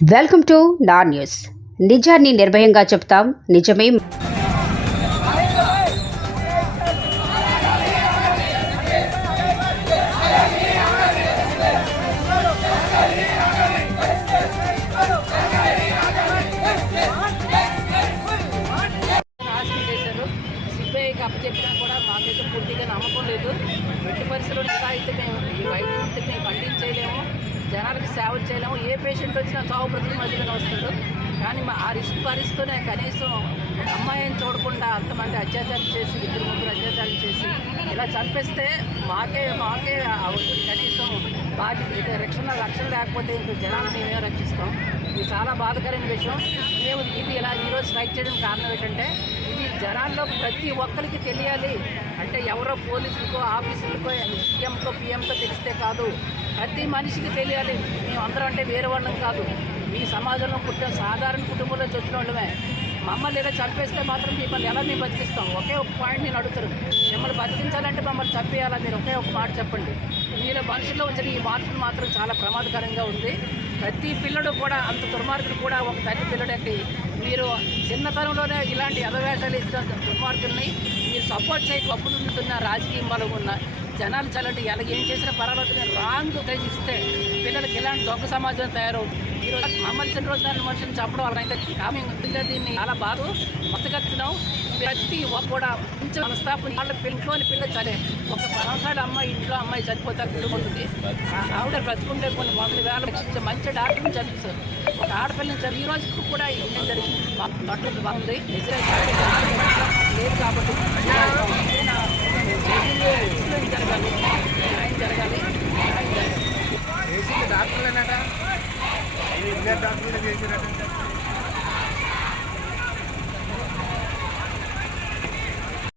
Welcome to నా news. నిజాన్ని నిర్భయంగా చెప్తాం నిజమే. నాశనం కూడా మాకైతే పూర్తిగా నమ్మకం లేదు. ఎట్టి పరిస్థితుల్లో ఇలా అయితే మేము ఈ వైద్య వృత్తిని మేము ఖండించలేము జనాలకి సేవలు చేయలేము. ఏ పేషెంట్ వచ్చినా చావు ప్రతి మధ్యలో వస్తాడు. కానీ మా ఆ రిస్క్ భరిస్తూనే కనీసం అమ్మాయిని చూడకుండా అంతమంది అత్యాచారం చేసి ఇద్దరు చేసి ఇలా చంపేస్తే మాకే మాకే కనీసం బాధ్యత రక్షణ రక్షణ లేకపోతే ఇంకా జనాలను మేమే రక్షిస్తాం. ఇది చాలా బాధకరమైన విషయం. మేము ఇది ఇలా ఈరోజు స్ట్రైక్ చేయడం కారణం ఏంటంటే ఇది జనాల్లో ప్రతి ఒక్కరికి తెలియాలి. అంటే ఎవరో పోలీసులకో ఆఫీసులకో సీఎంకో పీఎంతో తెలిస్తే కాదు. ప్రతి మనిషికి తెలియాలి. మేము అందరం అంటే వేరే వాళ్ళం కాదు. మీ సమాజంలో పుట్టిన సాధారణ కుటుంబంలో నుంచి వచ్చిన వాళ్ళమే. మమ్మల్ని ఇలా చంపేస్తే మాత్రం మిమ్మల్ని ఎలా మేము బతికిస్తాం? ఒకే ఒక పాయింట్ నేను అడుగుతాను. మిమ్మల్ని బతికించాలంటే మమ్మల్ని చంపేయాలా? మీరు ఒకే ఒక మాట చెప్పండి. మీరు మనుషుల్లో వచ్చిన ఈ మార్పులు మాత్రం చాలా ప్రమాదకరంగా ఉంది. ప్రతి పిల్లడు కూడా అంత దుర్మార్గుడు కూడా ఒక తల్లి పిల్లడకి మీరు చిన్నతనంలోనే ఇలాంటి అధవేశాలు ఇచ్చిన దుర్మార్గుల్ని మీరు సపోర్ట్ చేయ కప్పులుతున్న రాజకీయం బలం ఉన్న జనాలు చల్లటి ఎలా ఏం చేసినా పర్వాలేదు. రాంగ్ గ్రహిస్తే పిల్లలకి ఇలాంటి దొంగ సమాజం తయారవుతుంది? ఈరోజు మమ్మల్ని చిన్న రోజు దాని మనుషులను చంపడం వల్ల అయితే కామింగ్ ఉంటుందా దీన్ని. చాలా బాధ. మతగత్తున్నాం ప్రతి ఒక్క కూడా కొంచెం మనస్తాపం. వాళ్ళ ఇంట్లోని పిల్ల సరే. ఒక పదవసారి అమ్మాయి ఇంట్లో అమ్మాయి చనిపోతారు పిల్లకుంటుంది ఆవిడ బ్రతుకుంటే కొన్ని వందల వేల రక్షించే మంచి డాక్టర్ని చదివిస్తారు. ఒక ఆడపిల్లని చదివి ఈ రోజుకు కూడా ఏం జరిగింది? డాక్టర్ బాగుంది. లేదు కాబట్టి జరగాలి? న్యాయం జరగాలి? న్యాయం జరగాలి? డాక్టర్లేనట Ne yapıyorsun? Ne yapıyorsun?